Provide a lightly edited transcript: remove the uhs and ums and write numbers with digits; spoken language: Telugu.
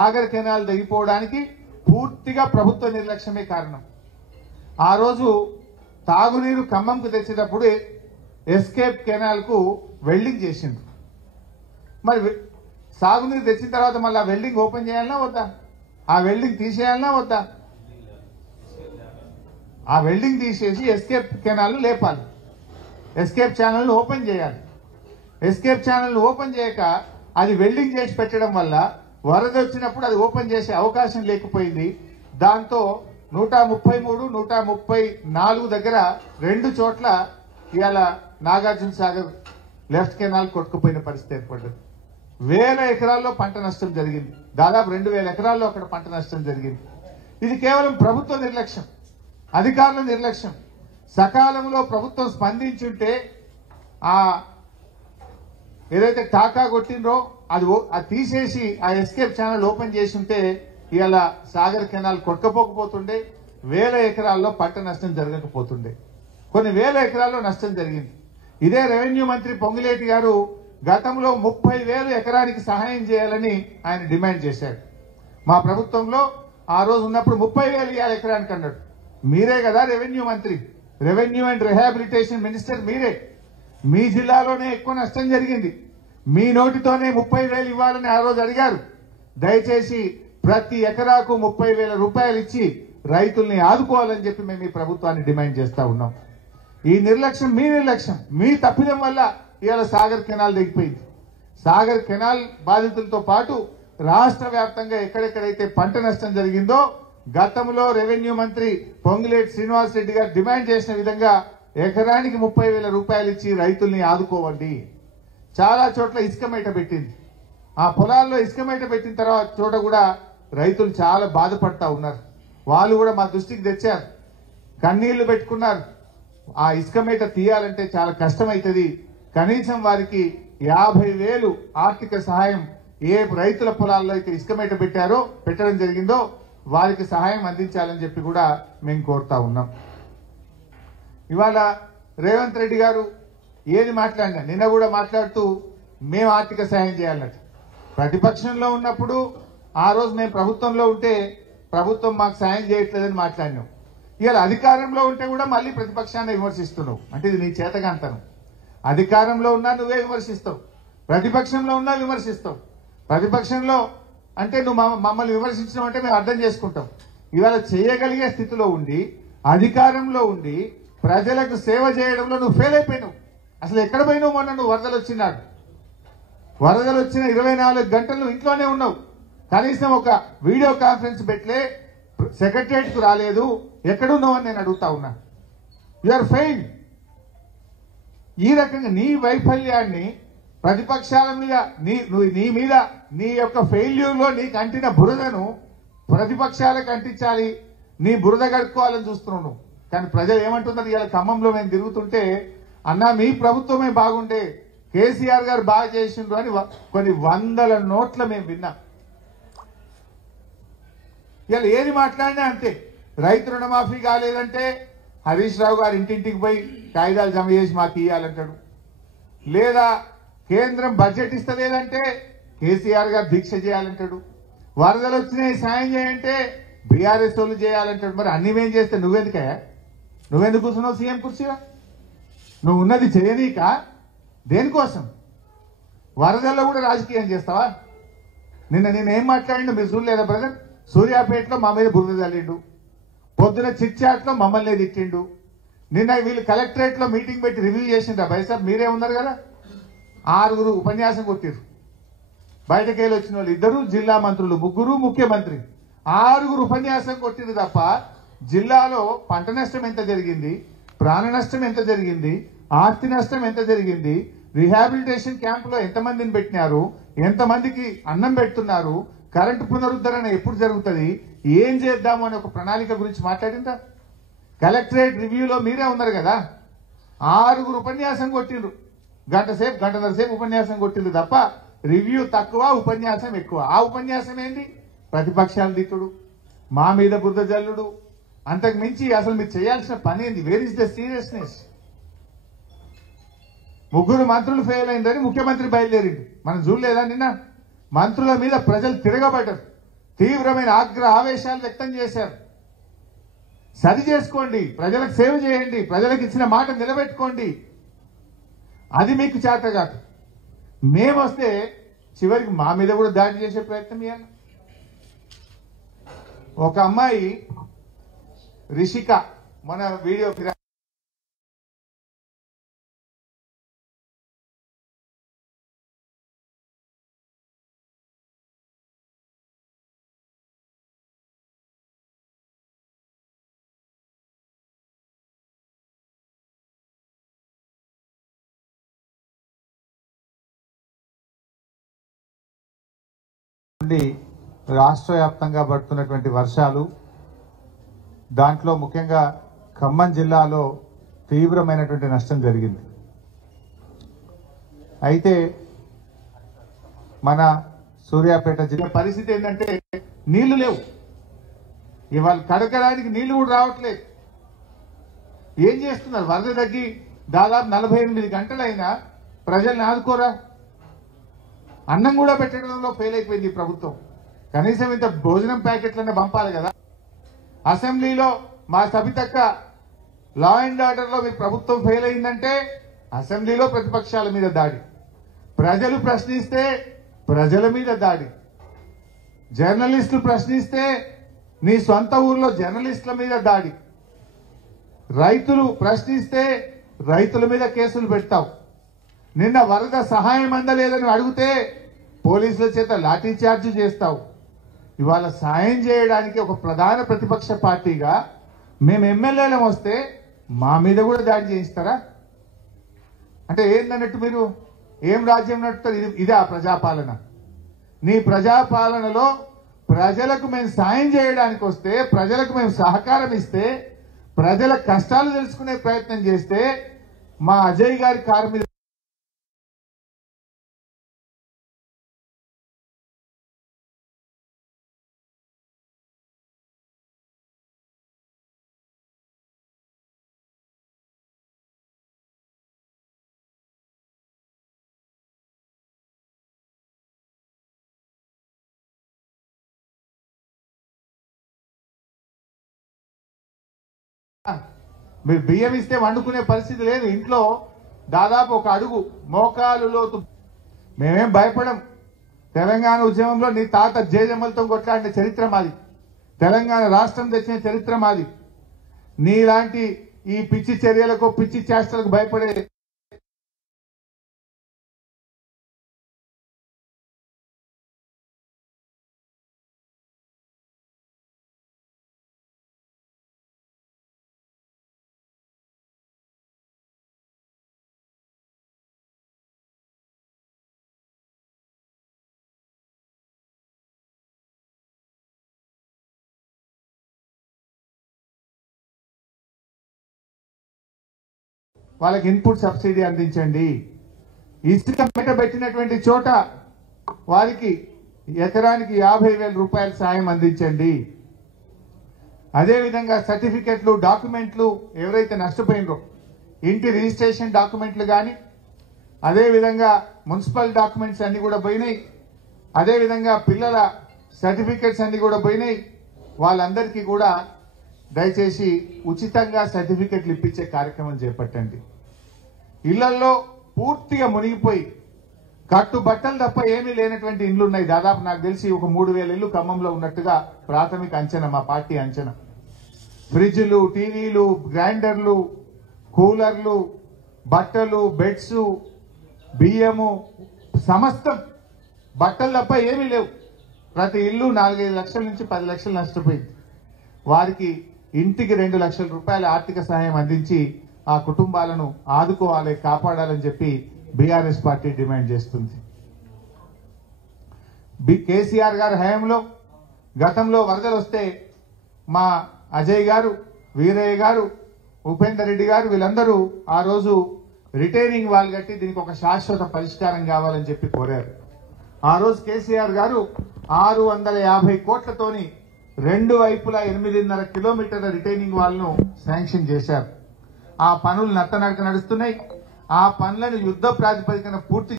సాగర్ కెనాల్ తెగిపోవడానికి పూర్తిగా ప్రభుత్వ నిర్లక్ష్యమే కారణం. ఆ రోజు తాగునీరు ఖమ్మంకు తెచ్చేటప్పుడు ఎస్కేప్ కెనాల్ కు వెల్డింగ్ చేసిండ్రు. మరి సాగునీరు తెచ్చిన తర్వాత మళ్ళీ ఆ వెల్డింగ్ ఓపెన్ చేయాలన్నా వద్దా? ఆ వెల్డింగ్ తీసేయాలన్నా వద్దా? ఆ వెల్డింగ్ తీసేసి ఎస్కేప్ కెనాల్ లేపాలి, ఎస్కేప్ ఛానల్ ఓపెన్ చేయాలి. ఎస్కేప్ ఛానల్ ఓపెన్ చేయక అది వెల్డింగ్ చేసి పెట్టడం వల్ల వరద వచ్చినప్పుడు అది ఓపెన్ చేసే అవకాశం లేకపోయింది. దాంతో 133, 134 దగ్గర 2 చోట్ల ఇవాళ నాగార్జున సాగర్ లెఫ్ట్ కెనాల్ కొట్టుకుపోయిన పరిస్థితి ఏర్పడ్డది. వేల ఎకరాల్లో పంట నష్టం జరిగింది. దాదాపు 2000 ఎకరాల్లో అక్కడ పంట నష్టం జరిగింది. ఇది కేవలం ప్రభుత్వ నిర్లక్ష్యం, అధికారుల నిర్లక్ష్యం. సకాలంలో ప్రభుత్వం స్పందించుంటే ఆ ఏదైతే టాకా కొట్టిండ్రో అది తీసేసి ఆ ఎస్కేప్ ఛానల్ ఓపెన్ చేసి ఉంటే ఇవాళ సాగర్ కెనాల్ కొట్టకపోకపోతుండే, వేల ఎకరాల్లో పంట నష్టం జరగకపోతుండే. కొన్ని వేల ఎకరాల్లో నష్టం జరిగింది. ఇదే రెవెన్యూ మంత్రి పొంగులేటి గారు గతంలో 30,000 ఎకరానికి సహాయం చేయాలని ఆయన డిమాండ్ చేశారు. మా ప్రభుత్వంలో ఆ రోజు ఉన్నప్పుడు 30,000 ఇవ్వాలి ఎకరానికి అన్నాడు. మీరే కదా రెవెన్యూ మంత్రి, రెవెన్యూ అండ్ రిహాబిలిటేషన్ మినిస్టర్ మీరే. మీ జిల్లాలోనే ఎక్కువ నష్టం జరిగింది. మీ నోటితోనే 30,000 ఇవ్వాలని ఆ రోజు అడిగారు. దయచేసి ప్రతి ఎకరాకు 30,000 రూపాయలు ఇచ్చి రైతుల్ని ఆదుకోవాలని చెప్పి మేము ఈ ప్రభుత్వాన్ని డిమాండ్ చేస్తా ఉన్నాం. ఈ నిర్లక్ష్యం మీ నిర్లక్ష్యం, మీ తప్పిదం వల్ల ఇవాళ సాగర్ కెనాల్ దిగిపోయింది. సాగర్ కెనాల్ బాధితులతో పాటు రాష్ట్ర వ్యాప్తంగా ఎక్కడెక్కడైతే పంట నష్టం జరిగిందో గతంలో రెవెన్యూ మంత్రి పొంగులేటి శ్రీనివాస్ రెడ్డి గారు డిమాండ్ చేసిన విధంగా ఎకరానికి 30,000 రూపాయలు ఇచ్చి రైతుల్ని ఆదుకోవండి. చాలా చోట్ల ఇసుక మేట పెట్టింది. ఆ పొలాల్లో ఇసుక మేట పెట్టిన తర్వాత చోట కూడా రైతులు చాలా బాధపడతా ఉన్నారు. వాళ్ళు కూడా మా దృష్టికి తెచ్చారు, కన్నీళ్లు పెట్టుకున్నారు. ఆ ఇసుక మేట తీయాలంటే చాలా కష్టమైతుంది. కనీసం వారికి 50,000 ఆర్థిక సహాయం ఏ రైతుల పొలాల్లో అయితే ఇసుక మేట పెట్టడం జరిగిందో వారికి సహాయం అందించాలని చెప్పి కూడా మేము కోరుతా ఉన్నాం. ఇవాళ రేవంత్ రెడ్డి గారు ఏది మాట్లాడినా నిన్న కూడా మాట్లాడుతూ మేము ఆర్థిక సహాయం చేయాలన్నట్టు. ప్రతిపక్షంలో ఉన్నప్పుడు ఆ రోజు మేము ప్రభుత్వంలో ఉంటే ప్రభుత్వం మాకు సాయం చేయట్లేదని మాట్లాడినాం. ఇవాళ అధికారంలో ఉంటే కూడా మళ్ళీ ప్రతిపక్షాన్ని విమర్శిస్తున్నావు అంటే ఇది నీ చేతగాంతనం. అధికారంలో ఉన్నా నువ్వే విమర్శిస్తావు, ప్రతిపక్షంలో ఉన్నా విమర్శిస్తావు. ప్రతిపక్షంలో అంటే నువ్వు మమ్మల్ని విమర్శించడం అంటే మేము అర్థం చేసుకుంటాం. ఇవాళ చేయగలిగే స్థితిలో ఉండి అధికారంలో ఉండి ప్రజలకు సేవ చేయడంలో నువ్వు ఫెయిల్ అయిపోయినావు. అసలు ఎక్కడ పోయినావు? మొన్న నువ్వు వరదలు వచ్చిన 24 గంటలు ఇంట్లోనే ఉన్నావు. కనీసం ఒక వీడియో కాన్ఫరెన్స్ పెట్టలే, సెక్రటరియట్ కు రాలేదు. ఎక్కడున్నావు అని నేను అడుగుతా ఉన్నా. You are failed. ఈ రకంగా నీ వైఫల్యాన్ని ప్రతిపక్షాల మీద నీ మీద నీ యొక్క ఫెయిల్యూర్ లో నీకు అంటిన బురదను ప్రతిపక్షాలకు అంటించాలి, నీ బురద కడుక్కోవాలని చూస్తున్నావు. కానీ ప్రజలు ఏమంటున్నారు? ఇలా ఖమ్మంలో మేము తిరుగుతుంటే అన్నా మీ ప్రభుత్వమే బాగుండే, కేసీఆర్ గారు బాగా చేసిండ్రు అని కొన్ని 100 నోట్ల మేము విన్నాం. ఇలా ఏది మాట్లాడినా అంతే. రైతు రుణమాఫీ కాలేదంటే హరీష్ రావు గారు ఇంటింటికి పోయి కాగితాలు జమ చేసి మాకు ఇవ్వాలంటాడు. లేదా కేంద్రం బడ్జెట్ ఇస్తలేదంటే కేసీఆర్ గారు దీక్ష చేయాలంటాడు. వరదలు వచ్చినాయి సాయం చేయంటే బీఆర్ఎస్ వాళ్ళు చేయాలంటాడు. మరి అన్ని మేం చేస్తే నువ్వెందుకు కూర్చున్నావు సీఎం కుర్చీగా? నువ్వు ఉన్నది చేయనీక దేనికోసం? వరదల్లో కూడా రాజకీయం చేస్తావా? నేనేం మాట్లాడిండు మీరు చూడలేదా బ్రదర్? సూర్యాపేటలో మా మీద బురద చల్లిండు, పొద్దున చిట్చాట్లో మమ్మల్ని తిట్టిండు. నిన్న వీళ్ళు కలెక్టరేట్ లో మీటింగ్ పెట్టి రివ్యూ చేసిండ్రా బైసాబ్? మీరే ఉన్నారు కదా. 6 ఉపన్యాసం కొట్టిరు. బయటకెళ్ళి వచ్చిన వాళ్ళు 2 జిల్లా మంత్రులు, 3 ముఖ్యమంత్రి, 6 ఉపన్యాసం కొట్టిరు తప్ప జిల్లాలో పంట నష్టం ఎంత జరిగింది, ప్రాణ నష్టం ఎంత జరిగింది, ఆస్తి నష్టం ఎంత జరిగింది, రిహాబిలిటేషన్ క్యాంపులో ఎంతమందిని పెట్టినారు, ఎంతమందికి అన్నం పెడుతున్నారు, కరెంటు పునరుద్ధరణ ఎప్పుడు జరుగుతుంది, ఏం చేద్దాము అనే ఒక ప్రణాళిక గురించి మాట్లాడిందా? కలెక్టరేట్ రివ్యూలో మీరే ఉన్నారు కదా. 6 ఉపన్యాసం కొట్టిండ్రు. గంటన్నర సేపు ఉపన్యాసం కొట్టిండ్రు తప్ప రివ్యూ తక్కువ, ఉపన్యాసం ఎక్కువ. ఆ ఉపన్యాసం ఏంటి? ప్రతిపక్షాలు దిట్టుడు, మా మీద బురద జల్లుడు. అంతకు మించి అసలు మీరు చేయాల్సిన పని ఏంది? Where is the seriousness? 3 మంత్రులు ఫెయిల్ అయిందని ముఖ్యమంత్రి బయలుదేరింది. మనం చూడలేదా నిన్న? మంత్రుల మీద ప్రజలు తిరగబడ్డారు. తీవ్రమైన ఆవేశాలు వ్యక్తం చేశారు. సరి చేసుకోండి, ప్రజలకు సేవ చేయండి, ప్రజలకు ఇచ్చిన మాట నిలబెట్టుకోండి. అది మీకు చేత కాదు. మేము వస్తే చివరికి మా మీద కూడా దాడి చేసే ప్రయత్నం చేయాలి. ఒక అమ్మాయి రిషిక మన వీడియో రాష్ట్ర వ్యాప్తంగా పడుతున్నటువంటి వర్షాలు, దాంట్లో ముఖ్యంగా ఖమ్మం జిల్లాలో తీవ్రమైనటువంటి నష్టం జరిగింది. అయితే మన సూర్యాపేట జిల్లా పరిస్థితి ఏంటంటే నీళ్లు లేవు. ఇవాళ కడకడానికి నీళ్లు కూడా రావట్లేదు. ఏం చేస్తున్నారు? వరద తగ్గి దాదాపు 48 గంటలైనా ప్రజల్ని ఆదుకోరా? అన్నం కూడా పెట్టడంలో ఫెయిల్ అయిపోయింది ఈ ప్రభుత్వం. కనీసం ఇంత భోజనం ప్యాకెట్లన్నా పంపాలి కదా. అసెంబ్లీలో మా సబితక్క లా అండ్ ఆర్డర్ లో మీ ప్రభుత్వం ఫెయిల్ అయిందంటే అసెంబ్లీలో ప్రతిపక్షాల మీద దాడి, ప్రజలు ప్రశ్నిస్తే ప్రజల మీద దాడి, జర్నలిస్టులు ప్రశ్నిస్తే నీ సొంత ఊర్లో జర్నలిస్టుల మీద దాడి, రైతులు ప్రశ్నిస్తే రైతుల మీద కేసులు పెడతావు. నిన్న వరద సహాయం అందలేదని అడిగితే పోలీసుల చేత లాఠీ చార్జ్ చేస్తావు. ఇవాళ సాయం చేయడానికి ఒక ప్రధాన ప్రతిపక్ష పార్టీగా మేము ఎమ్మెల్యేలం వస్తే మా మీద కూడా దాడి చేయిస్తారా? అంటే ఏందన్నట్టు మీరు ఏం రాజ్యం నడుపుతారు? ఇదే ఆ ప్రజాపాలన. నీ ప్రజాపాలనలో ప్రజలకు మేము సాయం చేయడానికి వస్తే, ప్రజలకు మేము సహకారం ఇస్తే, ప్రజల కష్టాలు తెలుసుకునే ప్రయత్నం చేస్తే మా అజయ్ గారి కారు మీద మీరు బియ్యం ఇస్తే వండుకునే పరిస్థితి లేదు. ఇంట్లో దాదాపు ఒక అడుగు మోకాలు లోతు. మేమేం భయపడం. తెలంగాణ ఉద్యమంలో నీ తాత జేజమ్మలతో కొట్లాడిన చరిత్ర మాది. తెలంగాణ రాష్ట్రం తెచ్చిన చరిత్ర మాది. నీలాంటి ఈ పిచ్చి చర్యలకు, పిచ్చి చేష్టలకు భయపడే వాళ్ళకి ఇన్పుట్ సబ్సిడీ అందించండి. ఇసుక మెట పెట్టినటువంటి చోట వారికి ఎకరానికి 50,000 రూపాయల సాయం అందించండి. అదేవిధంగా సర్టిఫికెట్లు, డాక్యుమెంట్లు ఎవరైతే నష్టపోయినరో ఇంటి రిజిస్ట్రేషన్ డాక్యుమెంట్లు కానీ, అదేవిధంగా మున్సిపల్ డాక్యుమెంట్స్ అన్ని కూడా పోయినాయి. అదేవిధంగా పిల్లల సర్టిఫికెట్స్ అన్ని కూడా పోయినాయి. వాళ్ళందరికీ కూడా దయచేసి ఉచితంగా సర్టిఫికెట్లు ఇప్పించే కార్యక్రమం చేపట్టండి. ఇళ్లలో పూర్తిగా మునిగిపోయి కట్టుబట్టలు తప్ప ఏమీ లేనటువంటి ఇండ్లు ఉన్నాయి. దాదాపు నాకు తెలిసి ఒక 3,000 ఇళ్లు ఖమ్మంలో ఉన్నట్టుగా ప్రాథమిక అంచనా, మా పార్టీ అంచనా. ఫ్రిడ్జ్లు, టీవీలు, గ్రైండర్లు, కూలర్లు, బట్టలు, బెడ్స్, బియ్యము, సమస్తం బట్టలు తప్ప ఏమీ లేవు. ప్రతి ఇల్లు 4-5 లక్షల నుంచి 10 లక్షలు నష్టపోయింది. వారికి ఇంటికి 2 లక్షల రూపాయల ఆర్థిక సహాయం అందించి ఆ కుటుంబాలను ఆదుకోవాలి, కాపాడాలని చెప్పి బీఆర్ఎస్ పార్టీ డిమాండ్ చేస్తుంది. కేసీఆర్ గారి హయాంలో గతంలో వరదలు వస్తే మా అజయ్ గారు, వీరయ్య గారు, ఉపేందర్ రెడ్డి గారు వీళ్ళందరూ ఆ రోజు రిటైనింగ్ వాల్ కట్టి దీనికి ఒక శాశ్వత పరిష్కారం కావాలని చెప్పి కోరారు. ఆ రోజు కేసీఆర్ గారు 650 కోట్లతోని 2 వైపులా 8.5 కిలోమీటర్ల రిటైనింగ్ వాల్ ను శాంక్షన్ చేశారు. ఆ పనులు నత్తనడక నడుస్తున్నాయి. ఆ పనులను యుద్ధ ప్రాతిపదికన పూర్తి